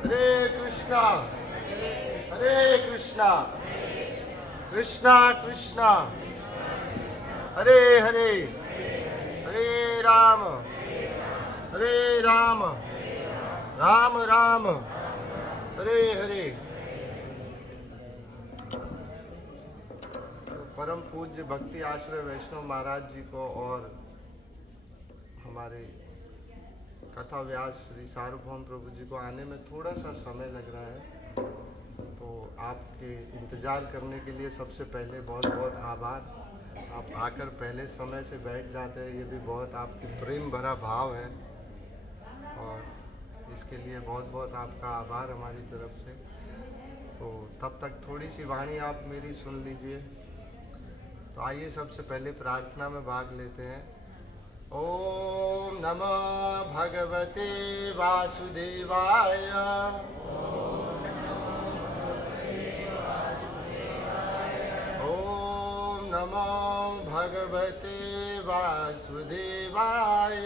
हरे कृष्णा हरे कृष्णा कृष्णा कृष्णा हरे हरे हरे राम राम राम हरे हरे। तो परम पूज्य भक्ति आश्रय वैष्णव महाराज जी को और हमारे कथा व्यास श्री सार्वभौम प्रभु जी को आने में थोड़ा सा समय लग रहा है, तो आपके इंतज़ार करने के लिए सबसे पहले बहुत बहुत आभार। आप आकर पहले समय से बैठ जाते हैं, ये भी बहुत आपकी प्रेम भरा भाव है और इसके लिए बहुत बहुत आपका आभार हमारी तरफ से। तो तब तक थोड़ी सी वाणी आप मेरी सुन लीजिए। तो आइए सबसे पहले प्रार्थना में भाग लेते हैं। ओम नमः भगवते वासुदेवाय। ओम नमः भगवते वासुदेवाय।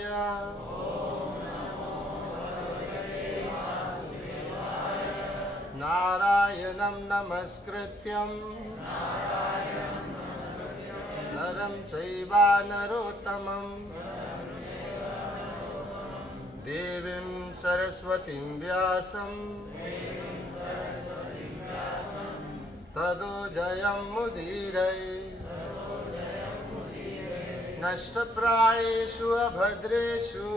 नारायणं नमस्कृत्यं नरं चैव नरोत्तमं देवीं सरस्वतीं व्यासं ततो जयमुदीरये। नष्टप्रायेषु अभद्रेषु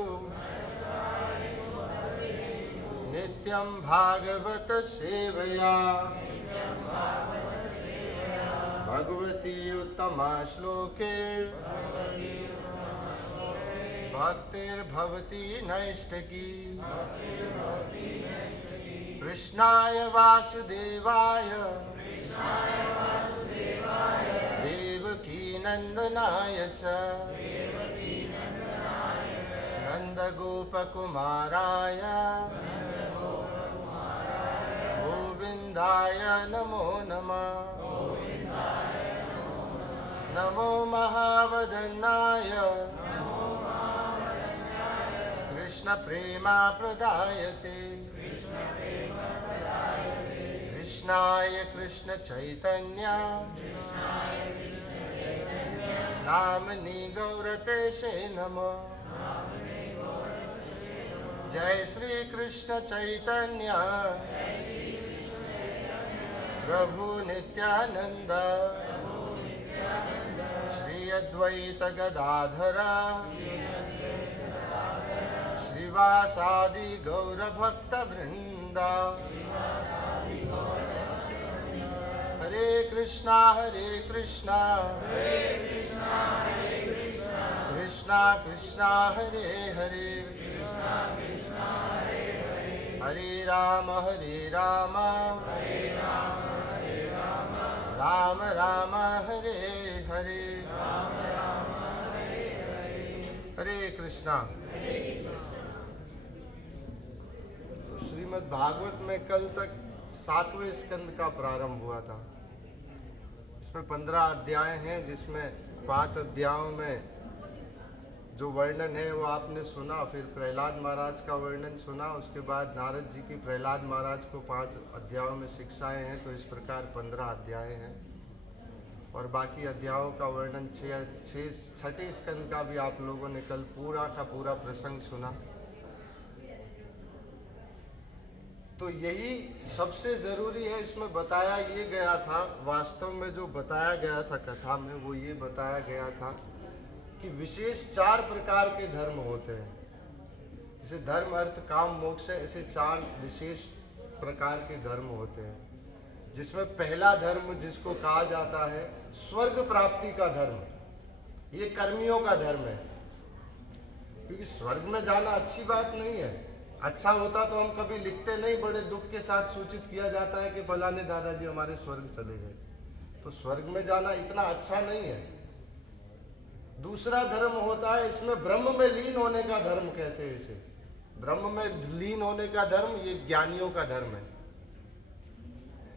नित्यं भागवत सेवया भगवती उत्तमा श्लोके भक्तिर्भवती नैष्ठिकी। कृष्णाय वासुदेवाय देवकी नंदनाय च नंदगोपकुमाराय गोविंदाय नमो नमः। नमो महावदनाय कृष्ण प्रेमा प्रदायते। कृष्णाय कृष्ण चैतन्य नामनि गौरतेशे नमः। जय श्री कृष्ण चैतन्य प्रभु नित्यानंद श्री अद्वैत गदाधर श्रीवासादि गौर भक्त वृंदा। हरे कृष्णा कृष्णा कृष्णा हरे हरे हरे राम राम राम हरे हरे। हरे कृष्णा। तो श्रीमद् भागवत में कल तक 7वें स्कंद का प्रारंभ हुआ था। इसमें 15 अध्याय हैं, जिसमें 5 अध्यायों में जो वर्णन है वो आपने सुना, फिर प्रहलाद महाराज का वर्णन सुना, उसके बाद नारद जी की प्रहलाद महाराज को 5 अध्यायों में शिक्षाएं हैं। तो इस प्रकार 15 अध्याय हैं और बाकी अध्यायों का वर्णन 6ठे स्कंद का भी आप लोगों ने कल पूरा का पूरा प्रसंग सुना। तो यही सबसे ज़रूरी है। इसमें बताया ये गया था, वास्तव में जो बताया गया था कथा में, वो ये बताया गया था कि विशेष 4 प्रकार के धर्म होते हैं। जैसे धर्म अर्थ काम मोक्ष है, ऐसे 4 विशेष प्रकार के धर्म होते हैं, जिसमें पहला धर्म जिसको कहा जाता है स्वर्ग प्राप्ति का धर्म, ये कर्मियों का धर्म है। क्योंकि स्वर्ग में जाना अच्छी बात नहीं है। अच्छा होता तो हम कभी लिखते नहीं, बड़े दुख के साथ सूचित किया जाता है कि फलाने दादाजी हमारे स्वर्ग चले गए। तो स्वर्ग में जाना इतना अच्छा नहीं है। दूसरा धर्म होता है, इसमें ब्रह्म में लीन होने का धर्म कहते हैं इसे। ब्रह्म में लीन होने का धर्म ये ज्ञानियों का धर्म है,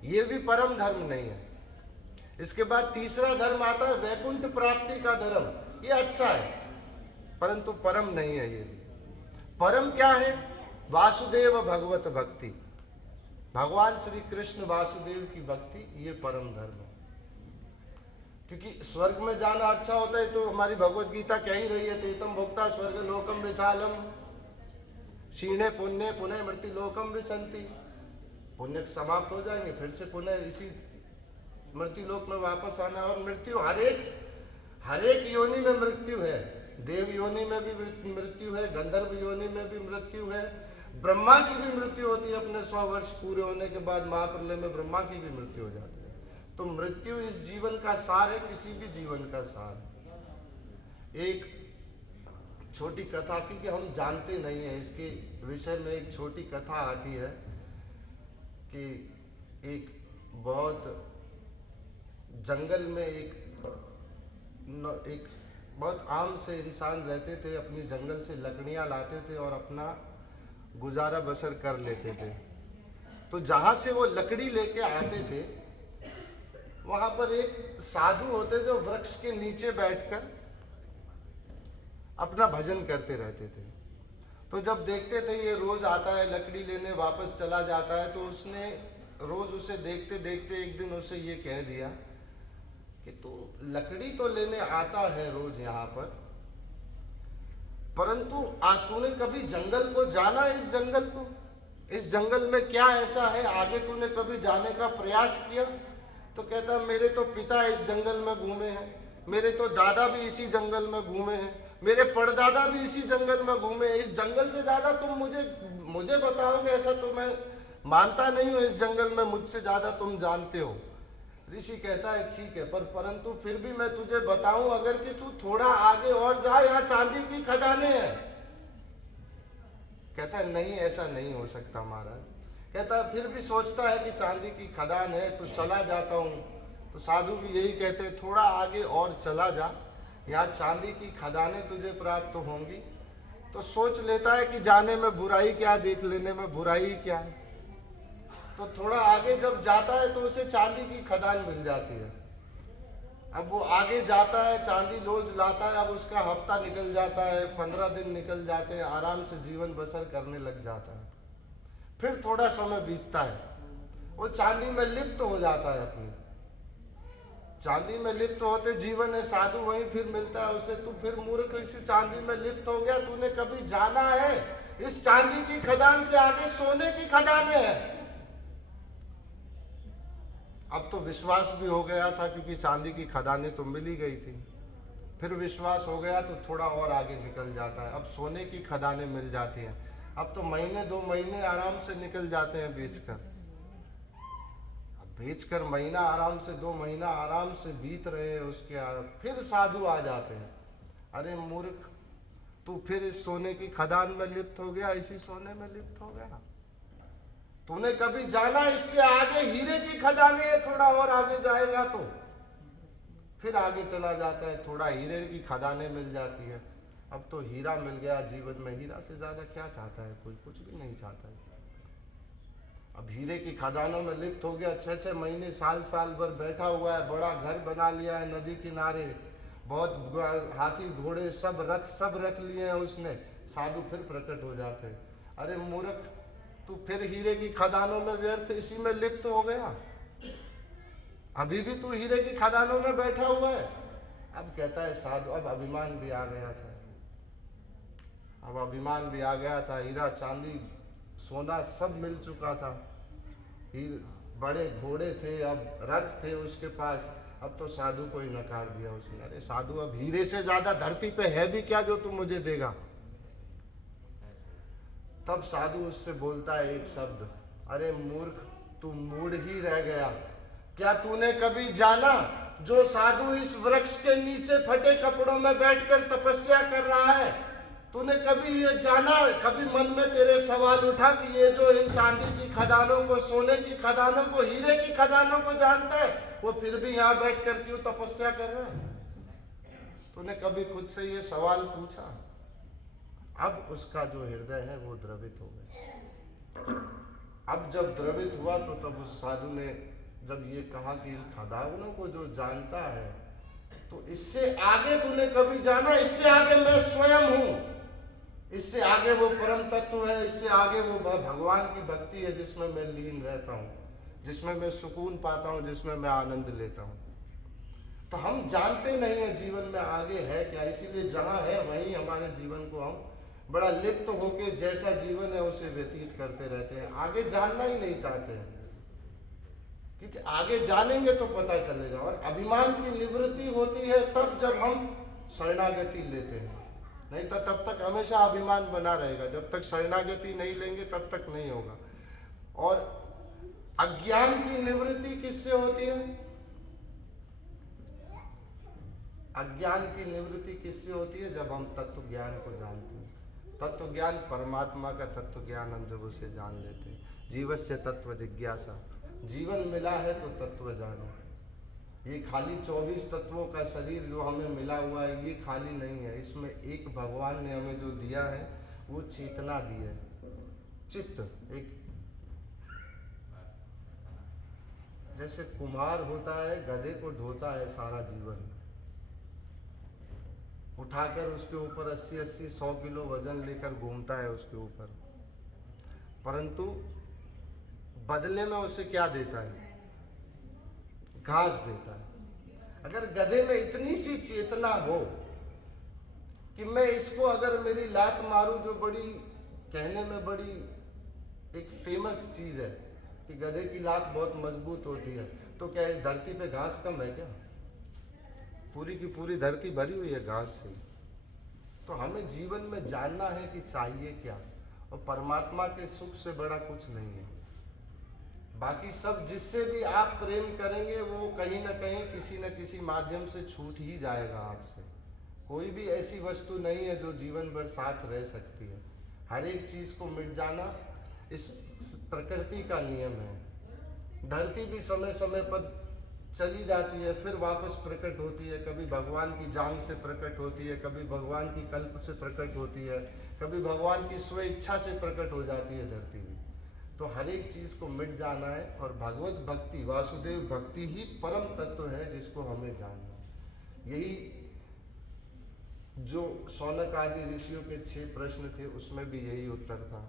ये भी परम धर्म नहीं है। इसके बाद तीसरा धर्म आता है वैकुंठ प्राप्ति का धर्म। ये अच्छा है परंतु परम नहीं है। ये परम क्या है? वासुदेव भगवत भक्ति। भगवान श्री कृष्ण वासुदेव की भक्ति ये परम धर्म है। क्योंकि स्वर्ग में जाना अच्छा होता है, तो हमारी भगवत गीता कह ही रही है, तेतम भोक्ता स्वर्ग लोकम विशालम क्षीणे पुण्य पुनः मृत्यु लोकम विशंति। पुण्य समाप्त हो जाएंगे, फिर से पुनः इसी मृत्यु लोक में वापस आना। और मृत्यु हर एक योनि में मृत्यु है। देव योनि में भी मृत्यु है, गंधर्व योनि में भी मृत्यु है, ब्रह्मा की भी मृत्यु होती है। अपने 100 वर्ष पूरे होने के बाद महाप्रलय में ब्रह्मा की भी मृत्यु हो जाती है। तो मृत्यु इस जीवन का सार है, किसी भी जीवन का सार है। एक छोटी कथा, क्योंकि हम जानते नहीं है इसके विषय में, एक छोटी कथा आती है कि एक बहुत जंगल में एक बहुत आम से इंसान रहते थे। अपनी जंगल से लकड़ियां लाते थे और अपना गुजारा बसर कर लेते थे। तो जहां से वो लकड़ी लेके आते थे, वहां पर एक साधु होते जो वृक्ष के नीचे बैठकर अपना भजन करते रहते थे। तो जब देखते थे ये रोज आता है लकड़ी लेने, वापस चला जाता है, तो उसने रोज उसे देखते देखते एक दिन उसे ये कह दिया कि तू लकड़ी तो लेने आता है रोज यहाँ पर, परंतु तूने कभी जंगल को जाना? इस जंगल में क्या ऐसा है, आगे तूने कभी जाने का प्रयास किया? तो कहता मेरे तो पिता इस जंगल में घूमे हैं, मेरे तो दादा भी इसी जंगल में घूमे हैं, मेरे परदादा भी इसी जंगल में घूमे हैं। इस जंगल से ज्यादा तुम मुझे बताओगे ऐसा तो मैं मानता नहीं हूं। इस जंगल में मुझसे ज्यादा तुम जानते हो। ऋषि कहता है ठीक है, परंतु फिर भी मैं तुझे बताऊं अगर कि तू थोड़ा आगे और जा, यहाँ चांदी की खदानें हैं। कहता है नहीं, ऐसा नहीं हो सकता महाराज। कहता है फिर भी सोचता है कि चांदी की खदान है तो चला जाता हूँ। तो साधु भी यही कहते हैं थोड़ा आगे और चला जा, यहाँ चांदी की खदानें तुझे प्राप्त होंगी। तो सोच लेता है कि जाने में बुराई क्या, देख लेने में बुराई क्या है। तो थोड़ा आगे जब जाता है तो उसे चांदी की खदान मिल जाती है। अब वो आगे जाता है, चांदी रोज लाता है। अब उसका हफ्ता निकल जाता है, 15 दिन निकल जाते हैं, आराम से जीवन बसर करने लग जाता है। फिर थोड़ा समय बीतता है, वो चांदी में लिप्त हो जाता है। अपनी चांदी में लिप्त होते जीवन है, साधु वहीं फिर मिलता है उसे। तू फिर मूर्ख इसी चांदी में लिप्त हो गया, तूने कभी जाना है इस चांदी की खदान से आगे सोने की खदानें हैं। अब तो विश्वास भी हो गया था, क्योंकि चांदी की खदानें तो मिल ही गई थी। फिर विश्वास हो गया तो थोड़ा और आगे निकल जाता है। अब सोने की खदानें मिल जाती हैं। अब तो महीने 2 महीने आराम से निकल जाते हैं बेचकर। अब बेचकर महीना आराम से, 2 महीना आराम से बीत रहे हैं उसके। फिर साधु आ जाते हैं, अरे मूर्ख तू फिर इस सोने की खदान में लिप्त हो गया, इसी सोने में लिप्त हो गया। तूने कभी जाना इससे आगे हीरे की खदानें है, थोड़ा और आगे जाएगा तो फिर आगे चला जाता है, थोड़ा हीरे की खदानें मिल जाती है। अब तो हीरा मिल गया जीवन में, हीरा से ज्यादा क्या चाहता है कोई? कुछ भी नहीं चाहता है। अब हीरे की खदानों में लिप्त हो गया, 6-6 महीने साल भर बैठा हुआ है, बड़ा घर बना लिया है नदी किनारे, बहुत हाथी घोड़े सब रथ सब रख लिए हैं उसने। साधु फिर प्रकट हो जाते हैं, अरे मूर्ख तू फिर हीरे की खदानों में व्यर्थ इसी में लिप्त हो गया, अभी भी तू हीरे की खदानों में बैठा हुआ है। अब कहता है साधु, अब अभिमान भी आ गया था, अब अभिमान भी आ गया था। हीरा चांदी सोना सब मिल चुका था, बड़े घोड़े थे, अब रथ थे उसके पास। अब तो साधु को ही नकार दिया उसने, अरे साधु अब हीरे से ज्यादा धरती पे है भी क्या जो तू मुझे देगा? तब साधु उससे बोलता है एक शब्द, अरे मूर्ख तू मूढ़ ही रह गया। क्या तूने कभी जाना जो साधु इस वृक्ष के नीचे फटे कपड़ों में बैठकर तपस्या कर रहा है? तूने कभी ये जाना, कभी मन में तेरे सवाल उठा कि ये जो इन चांदी की खदानों को, सोने की खदानों को, हीरे की खदानों को जानता है, वो फिर भी यहाँ बैठकर क्यों तपस्या कर रहा है? तूने कभी खुद से ये सवाल पूछा? अब उसका जो हृदय है वो द्रवित हो गया। अब जब द्रवित हुआ तो तब उस साधु ने जब ये कहा कि इन खदानों को जो जानता है, तो इससे आगे तूने कभी जाना? इससे आगे मैं स्वयं हूं। इससे आगे वो परम तत्व है, इससे आगे वो भगवान की भक्ति है जिसमें मैं लीन रहता हूँ, जिसमें मैं सुकून पाता हूँ, जिसमें मैं आनंद लेता हूँ। तो हम जानते नहीं है जीवन में आगे है क्या, इसीलिए जहाँ है वहीं हमारे जीवन को हम बड़ा लिप्त होके जैसा जीवन है उसे व्यतीत करते रहते हैं, आगे जानना ही नहीं चाहते हैं। क्योंकि आगे जानेंगे तो पता चलेगा। और अभिमान की निवृत्ति होती है तब जब हम शरणागति लेते हैं, नहीं तो तब तक हमेशा अभिमान बना रहेगा। जब तक शरणागति नहीं लेंगे तब तक नहीं होगा। और अज्ञान की निवृत्ति किससे होती है? अज्ञान की निवृत्ति किससे होती है? जब हम तत्व ज्ञान को जानते हैं। तत्व ज्ञान परमात्मा का तत्व ज्ञान हम जब उसे जान लेते हैं। जीवस्य तत्व जिज्ञासा, जीवन मिला है तो तत्व जानो। ये खाली 24 तत्वों का शरीर जो हमें मिला हुआ है ये खाली नहीं है, इसमें एक भगवान ने हमें जो दिया है वो चेतना दी है, चित्त। एक जैसे कुम्हार होता है, गधे को ढोता है सारा जीवन, उठाकर उसके ऊपर 80-80 100 किलो वजन लेकर घूमता है उसके ऊपर, परंतु बदले में उसे क्या देता है? घास देता है। अगर गधे में इतनी सी चेतना हो कि मैं इसको अगर मेरी लात मारूं, जो बड़ी कहने में बड़ी एक फेमस चीज है कि गधे की लात बहुत मजबूत होती है, तो क्या इस धरती पे घास कम है क्या? पूरी की पूरी धरती भरी हुई है घास से। तो हमें जीवन में जानना है कि चाहिए क्या, और परमात्मा के सुख से बड़ा कुछ नहीं है। बाकी सब जिससे भी आप प्रेम करेंगे वो कहीं ना कहीं किसी न किसी माध्यम से छूट ही जाएगा आपसे। कोई भी ऐसी वस्तु नहीं है जो जीवन भर साथ रह सकती है। हर एक चीज को मिट जाना इस प्रकृति का नियम है। धरती भी समय समय पर चली जाती है, फिर वापस प्रकट होती है। कभी भगवान की जांग से प्रकट होती है, कभी भगवान की कल्प से प्रकट होती है, कभी भगवान की स्व इच्छा से प्रकट हो जाती है धरती भी। तो हर एक चीज को मिट जाना है, और भगवत भक्ति, वासुदेव भक्ति ही परम तत्व है जिसको हमें जानना है। यही जो शौनक आदि ऋषियों के 6 प्रश्न थे उसमें भी यही उत्तर था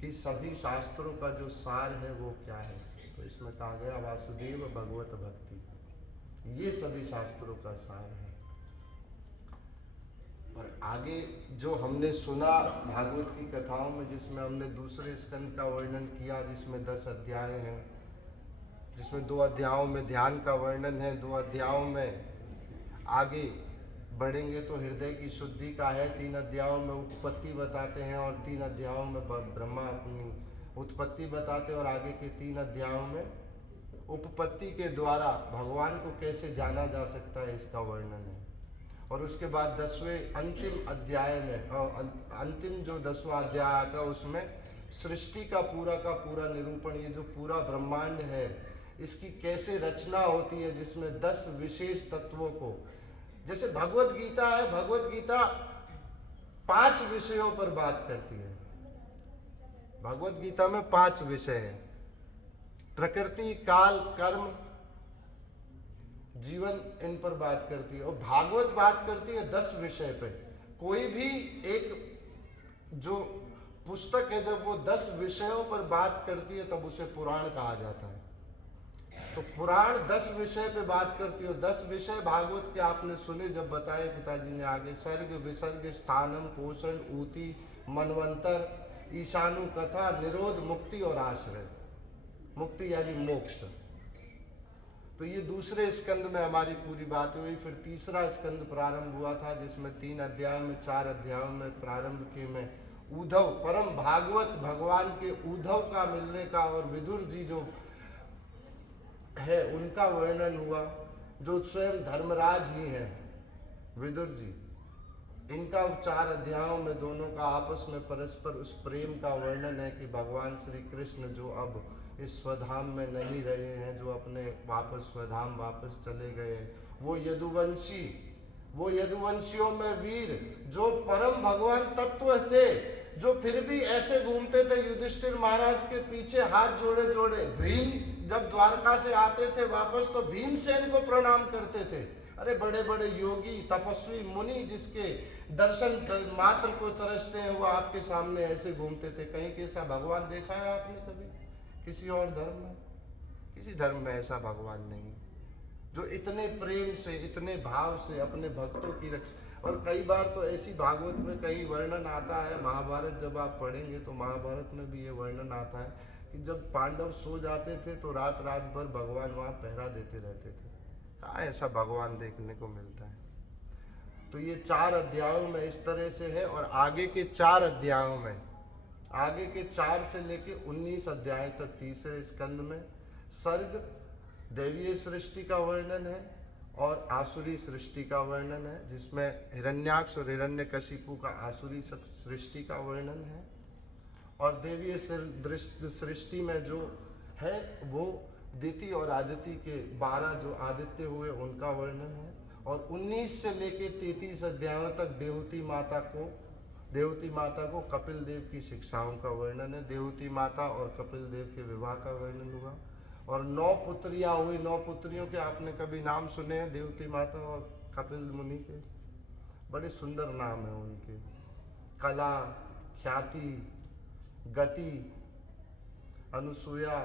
कि सभी शास्त्रों का जो सार है वो क्या है। तो इसमें कहा गया वासुदेव भगवत भक्ति, ये सभी शास्त्रों का सार है। और आगे जो हमने सुना भागवत की कथाओं में, जिसमें हमने दूसरे स्कंद का वर्णन किया, जिसमें 10 अध्याय हैं, जिसमें 2 अध्यायों में ध्यान का वर्णन है, 2 अध्यायों में आगे बढ़ेंगे तो हृदय की शुद्धि का है, 3 अध्यायों में उत्पत्ति बताते हैं, और 3 अध्यायों में ब्रह्मा अपनी उत्पत्ति बताते हैं, और आगे के 3 अध्यायों में उपपत्ति के द्वारा भगवान को कैसे जाना जा सकता है इसका वर्णन है। और उसके बाद 10वें अंतिम अध्याय में, अंतिम जो 10वां अध्याय आता है उसमें सृष्टि का पूरा निरूपण, ये जो पूरा ब्रह्मांड है इसकी कैसे रचना होती है, जिसमें 10 विशेष तत्वों को, जैसे भगवत गीता है, भगवत गीता 5 विषयों पर बात करती है। भगवत गीता में 5 विषय हैं, प्रकृति, काल, कर्म, जीवन, इन पर बात करती है। और भागवत बात करती है 10 विषय पे। कोई भी एक जो पुस्तक है जब वो 10 विषयों पर बात करती है तब उसे पुराण कहा जाता है। तो पुराण 10 विषय पे बात करती है। 10 विषय भागवत के आपने सुने जब बताए पिताजी ने आगे, सर्ग, विसर्ग, स्थानम, पोषण, ऊति, मनवंतर, ईशानु, कथा, निरोध, मुक्ति और आश्रय। मुक्ति यानी मोक्ष। तो ये दूसरे स्कंद में हमारी पूरी बात हुई। फिर तीसरा स्कंद प्रारंभ हुआ था, जिसमें 3 अध्याय में, 4 अध्यायों में प्रारंभ के में उद्धव, परम भागवत भगवान के उद्धव का मिलने का, और विदुर जी जो है उनका वर्णन हुआ, जो स्वयं धर्मराज ही हैं विदुर जी। इनका 4 अध्यायों में दोनों का आपस में परस्पर उस प्रेम का वर्णन है कि भगवान श्री कृष्ण जो अब इस स्वधाम में नहीं रहे हैं, जो अपने वापस स्वधाम वापस चले गए, वो यदुवंशी, वो यदुवंशियों में वीर जो परम भगवान तत्व थे, जो फिर भी ऐसे घूमते थे युधिष्ठिर महाराज के पीछे हाथ जोड़े जोड़े। भीम जब द्वारका से आते थे वापस तो भीमसेन को प्रणाम करते थे। अरे बड़े बड़े योगी तपस्वी मुनि जिसके दर्शन मात्र को तरसते हैं, वो आपके सामने ऐसे घूमते थे। कहीं कैसा भगवान देखा है आपने कभी किसी और धर्म में? किसी धर्म में ऐसा भगवान नहीं है जो इतने प्रेम से, इतने भाव से अपने भक्तों की रक्षा। और कई बार तो ऐसी भागवत में कहीं वर्णन आता है, महाभारत जब आप पढ़ेंगे तो महाभारत में भी ये वर्णन आता है कि जब पांडव सो जाते थे तो रात रात भर भगवान वहाँ पहरा देते रहते थे। कहाँ ऐसा भगवान देखने को मिलता है? तो ये 4 अध्यायों में इस तरह से है। और आगे के 4 अध्यायों में, आगे के 4 से लेके 19 अध्याय तक तीसरे स्कंद में सर्ग दैवीय सृष्टि का वर्णन है और आसुरी सृष्टि का वर्णन है, जिसमें हिरण्याक्ष और हिरण्यकशिपु का आसुरी सृष्टि का वर्णन है। और दैवीय सृष्टि में जो है वो दिति और आदित्य के 12 जो आदित्य हुए उनका वर्णन है। और 19 से लेके 33 अध्यायों तक देवहूति माता को कपिल देव की शिक्षाओं का वर्णन है। देवहूति माता और कपिल देव के विवाह का वर्णन हुआ। और 9 पुत्रियां हुई। 9 पुत्रियों के आपने कभी नाम सुने हैं? देवहूति माता और कपिल मुनि के बड़े सुंदर नाम है उनके। कला, ख्याति, गति, अनुसूया,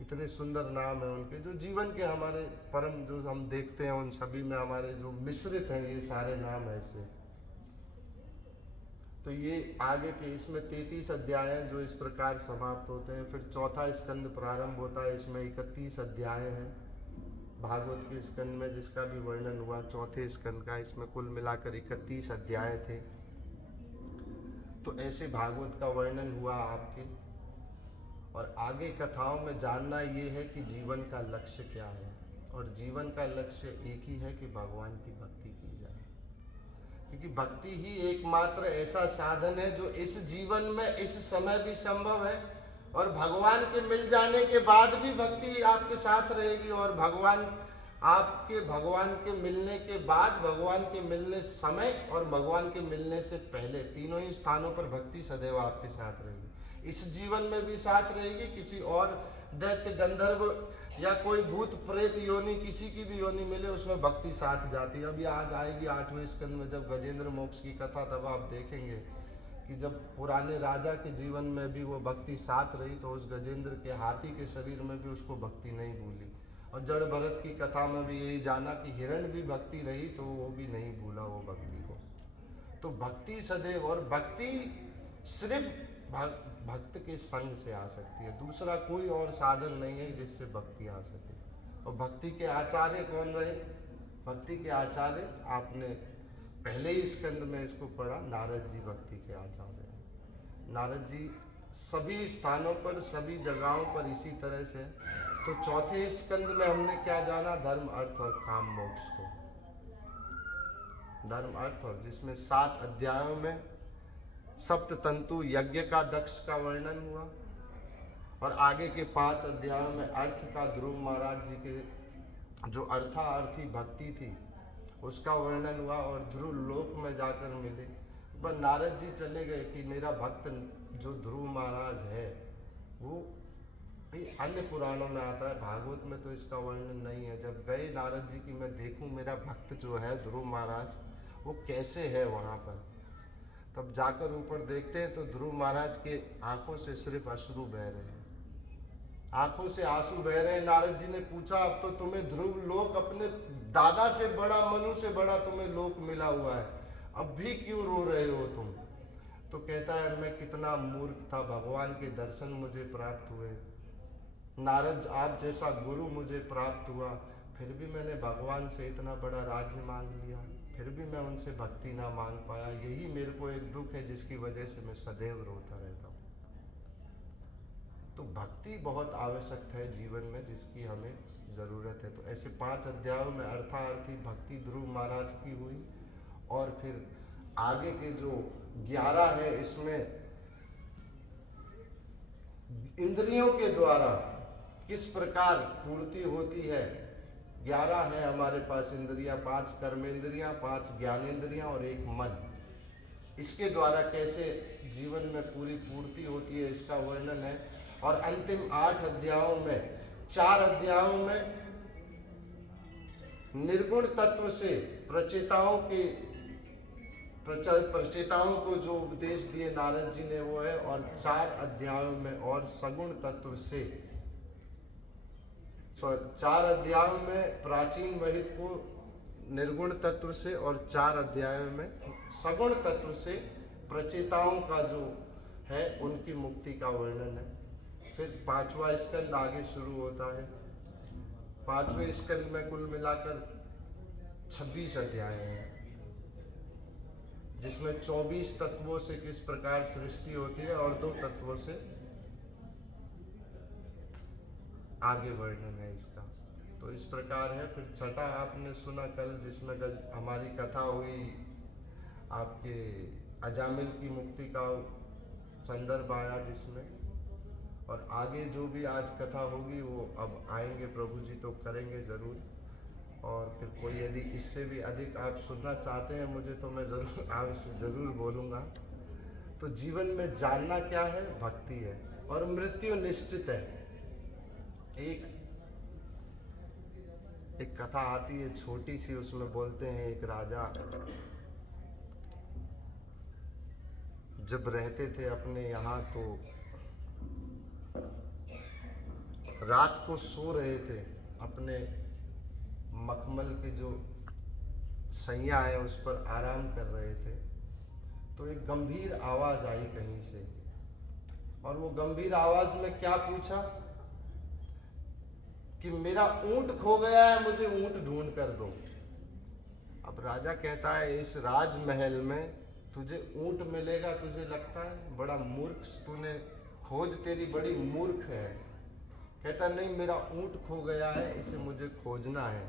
इतने सुंदर नाम है उनके, जो जीवन के हमारे परम जो हम देखते हैं उन सभी में हमारे जो मिश्रित हैं ये सारे नाम ऐसे। तो ये आगे के इसमें 33 अध्याय हैं जो इस प्रकार समाप्त होते हैं। फिर चौथा स्कंद प्रारंभ होता है, इसमें 31 अध्याय हैं भागवत के स्कंद में जिसका भी वर्णन हुआ चौथे स्कंद का। इसमें कुल मिलाकर 31 अध्याय थे। तो ऐसे भागवत का वर्णन हुआ आपके। और आगे कथाओं में जानना ये है कि जीवन का लक्ष्य क्या है। और जीवन का लक्ष्य एक ही है कि भगवान की भक्ति की जाए, क्योंकि भक्ति ही एकमात्र ऐसा साधन है जो इस जीवन में इस समय भी संभव है और भगवान के मिल जाने के बाद भी भक्ति आपके साथ रहेगी। और भगवान के मिलने के बाद, भगवान के मिलने समय और भगवान के मिलने से पहले, तीनों ही स्थानों पर भक्ति सदैव आपके साथ रहेगी। इस जीवन में भी साथ रहेगी, किसी और दैत्य गंधर्व या कोई भूत प्रेत योनि, किसी की भी योनि मिले उसमें भक्ति साथ जाती है। अभी आज आएगी 8वें स्कंद में जब गजेंद्र मोक्ष की कथा, तब आप देखेंगे कि जब पुराने राजा के जीवन में भी वो भक्ति साथ रही तो उस गजेंद्र के हाथी के शरीर में भी उसको भक्ति नहीं भूली। और जड़ भरत की कथा में भी यही जाना कि हिरण भी भक्ति रही तो वो भी नहीं भूला वो भक्ति को। तो भक्ति सदैव, और भक्ति सिर्फ भक्त के संग से आ सकती है, दूसरा कोई और साधन नहीं है जिससे भक्ति आ सके। और भक्ति के आचार्य कौन रहे? भक्ति के आचार्य आपने पहले ही स्कंद में इसको पढ़ा, नारद जी भक्ति के आचार्य हैं। नारद जी सभी स्थानों पर, सभी जगहों पर इसी तरह से। तो चौथे स्कंद में हमने क्या जाना? धर्म, अर्थ और काम मोक्ष को। धर्म, अर्थ और, जिसमें 7 अध्यायों में सप्ततंतु यज्ञ का दक्ष का वर्णन हुआ। और आगे के 5 अध्यायों में अर्थ का ध्रुव महाराज जी के जो अर्थार्थी भक्ति थी उसका वर्णन हुआ। और ध्रुव लोक में जाकर मिले, पर नारद जी चले गए कि मेरा भक्त जो ध्रुव महाराज है वो अन्य पुराणों में आता है, भागवत में तो इसका वर्णन नहीं है। जब गए नारद जी कि मैं देखूं मेरा भक्त जो है ध्रुव महाराज वो कैसे है वहाँ पर, तब जाकर ऊपर देखते हैं तो ध्रुव महाराज के आंखों से सिर्फ अश्रु बह रहे हैं, आंखों से आंसू बह रहे हैं। नारद जी ने पूछा, अब तो तुम्हें ध्रुव लोक, अपने दादा से बड़ा, मनु से बड़ा तुम्हें लोक मिला हुआ है, अब भी क्यों रो रहे हो तुम? तो कहता है मैं कितना मूर्ख था, भगवान के दर्शन मुझे प्राप्त हुए, नारद आप जैसा गुरु मुझे प्राप्त हुआ, फिर भी मैंने भगवान से इतना बड़ा राज्य मांग लिया, फिर भी मैं उनसे भक्ति ना मांग पाया। यही मेरे को एक दुख है जिसकी वजह से मैं सदैव रोता रहता हूँ। तो भक्ति बहुत आवश्यक है जीवन में, जिसकी हमें ज़रूरत है। तो ऐसे 5 अध्यायों में अर्थार्थी भक्ति ध्रुव महाराज की हुई। और फिर आगे के जो 11 है इसमें इंद्रियों के द्वारा किस प्रकार पूर्ति होती है। 11 है हमारे पास इंद्रियां, 5 कर्मेंद्रियां, 5 ज्ञानेंद्रियां और 1 मन। इसके द्वारा कैसे जीवन में पूरी पूर्ति होती है इसका वर्णन है। और अंतिम 8 अध्यायों में, 4 अध्यायों में निर्गुण तत्व से प्रचेताओं को जो उपदेश दिए नारद जी ने वो है, और 4 अध्यायों में और सगुण तत्व से 4 अध्यायों में प्राचीन वहित को निर्गुण तत्व से और 4 अध्यायों में सगुण तत्व से प्रचेताओं का जो है उनकी मुक्ति का वर्णन है। फिर 5वां स्कंद आगे शुरू होता है। 5वें स्कंद में कुल मिलाकर 26 अध्याय हैं, जिसमें 24 तत्वों से किस प्रकार सृष्टि होती है और 2 तत्वों से आगे वर्णन है इसका। तो इस प्रकार है। फिर 6ठा आपने सुना कल, जिसमें हमारी कथा हुई आपके अजामिल की मुक्ति का संदर्भ आया जिसमें, और आगे जो भी आज कथा होगी वो अब आएंगे प्रभु जी तो करेंगे ज़रूर। और फिर कोई यदि इससे भी अधिक आप सुनना चाहते हैं मुझे, तो मैं ज़रूर आपसे ज़रूर बोलूँगा। तो जीवन में जानना क्या है? भक्ति है, और मृत्यु निश्चित है। एक कथा आती है छोटी सी, उसमें बोलते हैं एक राजा जब रहते थे अपने यहाँ, तो रात को सो रहे थे, अपने मखमल की जो सैया है उस पर आराम कर रहे थे। तो एक गंभीर आवाज आई कहीं से, और वो गंभीर आवाज में क्या पूछा कि मेरा ऊंट खो गया है, मुझे ऊंट ढूंढ कर दो। अब राजा कहता है इस राजमहल में तुझे ऊंट मिलेगा, तुझे लगता है? बड़ा मूर्ख, तूने खोज तेरी बड़ी मूर्ख है। कहता नहीं, मेरा ऊंट खो गया है, इसे मुझे खोजना है।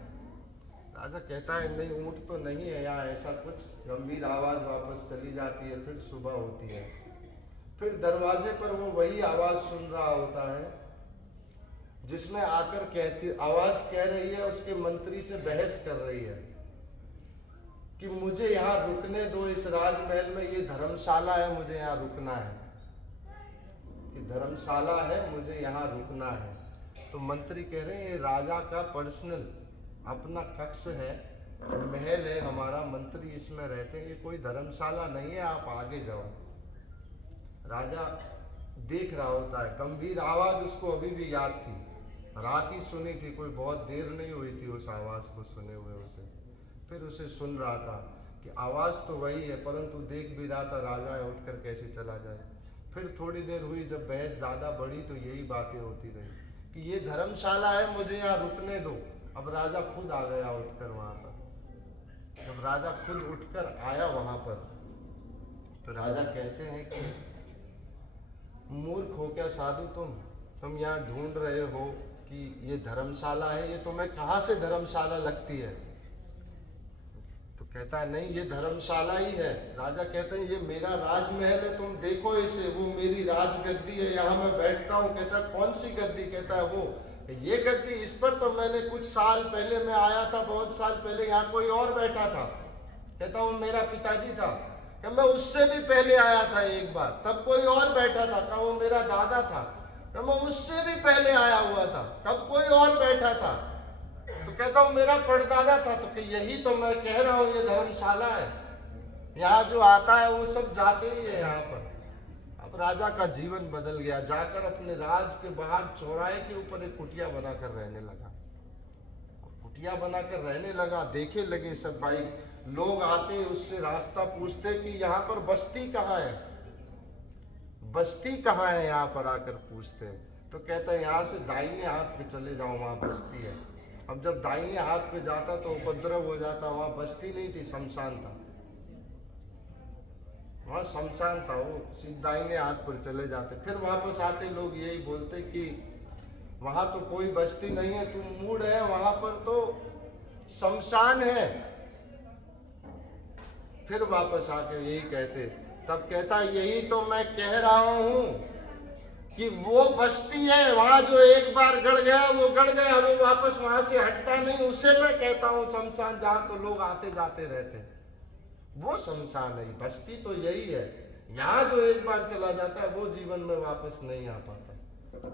राजा कहता है नहीं, ऊंट तो नहीं है यहाँ, ऐसा कुछ। गंभीर आवाज वापस चली जाती है। फिर सुबह होती है। फिर दरवाजे पर वो वही आवाज सुन रहा होता है जिसमें आकर आवाज कह रही है, उसके मंत्री से बहस कर रही है कि मुझे यहाँ रुकने दो, इस राजमहल में, ये धर्मशाला है, मुझे यहाँ रुकना है। ये धर्मशाला है, मुझे यहाँ रुकना है। तो मंत्री कह रहे हैं ये राजा का पर्सनल अपना कक्ष है, महल है हमारा, मंत्री इसमें रहते हैं, ये कोई धर्मशाला नहीं है, आप आगे जाओ। राजा देख रहा होता है, गंभीर आवाज उसको अभी भी याद थी, रात ही सुनी थी, कोई बहुत देर नहीं हुई थी उस आवाज को सुने हुए उसे। फिर उसे सुन रहा था कि आवाज तो वही है, परंतु देख भी रहा था राजा है, उठकर कैसे चला जाए। फिर थोड़ी देर हुई, जब बहस ज्यादा बढ़ी तो यही बातें होती रही कि ये धर्मशाला है, मुझे यहाँ रुकने दो। अब राजा खुद आ गया उठकर वहां पर। जब राजा खुद उठकर आया वहां पर, तो राजा कहते हैं कि मूर्ख हो क्या साधु तुम यहाँ ढूंढ रहे हो कि ये धर्मशाला है, ये तुम्हें कहाँ से धर्मशाला लगती है? तो कहता है नहीं, ये धर्मशाला ही है। राजा कहते हैं ये मेरा राजमहल है, तुम देखो इसे, वो मेरी राजगद्दी है, यहाँ मैं बैठता हूँ। कहता है कौन सी गद्दी? कहता है वो ये गद्दी, इस पर तो मैंने कुछ साल पहले मैं आया था, बहुत साल पहले यहाँ कोई और बैठा था। कहता वो मेरा पिताजी था। कि मैं उससे भी पहले आया था एक बार, तब कोई और बैठा था। कहा वो मेरा दादा था। कि मैं उससे भी पहले आया हुआ था, तब कोई और बैठा था। तो कहता हूँ मेरा परदादा था। तो कि यही तो मैं कह रहा हूँ, ये धर्मशाला है, यहाँ जो आता है वो सब जाते ही है यहाँ पर। अब राजा का जीवन बदल गया, जाकर अपने राज के बाहर चौराहे के ऊपर एक कुटिया बनाकर रहने लगा। कुटिया बनाकर रहने लगा, देखे लगे सब भाई, लोग आते उससे रास्ता पूछते कि यहाँ पर बस्ती कहाँ है, बस्ती कहाँ है, यहाँ पर आकर पूछते। तो कहता है यहाँ से दाहिने हाथ पे चले जाओ, वहाँ बस्ती है। अब जब दाहिने हाथ पे जाता तो उपद्रव हो जाता, वहाँ बस्ती नहीं थी, शमशान था, वहाँ शमशान था। वो सीधे दाहिने हाथ पर चले जाते। फिर वापस आते लोग यही बोलते कि वहाँ तो कोई बस्ती नहीं है, तुम मूड है, वहाँ पर तो शमशान है। फिर वापस आके यही कहते। तब कहता यही तो मैं कह रहा हूँ कि वो बस्ती है, वहाँ जो एक बार गड़ गया वो गड़ गया, वो वापस वहाँ से हटता नहीं। उसे मैं कहता हूँ शमशान, जहाँ तो लोग आते जाते रहते, वो शमशान है। बस्ती तो यही है, यहाँ जो एक बार चला जाता है वो जीवन में वापस नहीं आ पाता।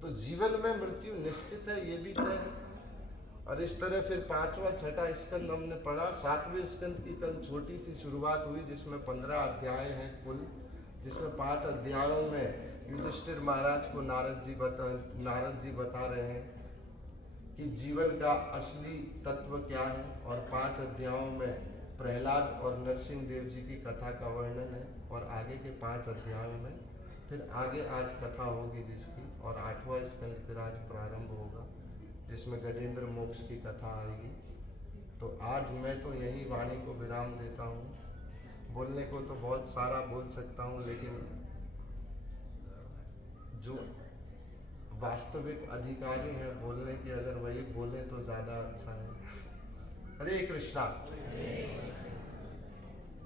तो जीवन में मृत्यु निश्चित है, ये भी तय है। और इस तरह फिर पांचवा छठा स्कंद हमने पढ़ा। सातवें स्कंद की कल छोटी सी शुरुआत हुई, जिसमें 15 अध्याय हैं कुल, जिसमें 5 अध्यायों में युधिष्ठिर महाराज को नारद जी बता रहे हैं कि जीवन का असली तत्व क्या है, और 5 अध्यायों में प्रहलाद और नरसिंह देव जी की कथा का वर्णन है। और आगे के 5 अध्यायों में फिर आगे आज कथा होगी जिसकी, और 8वां स्कंद फिर आज प्रारंभ होगा, जिसमें गजेंद्र मोक्ष की कथा आएगी। तो आज मैं तो यही वाणी को विराम देता हूँ। बोलने को तो बहुत सारा बोल सकता हूँ, लेकिन जो वास्तविक अधिकारी हैं बोलने के, अगर वही बोले तो ज़्यादा अच्छा है। हरे कृष्णा।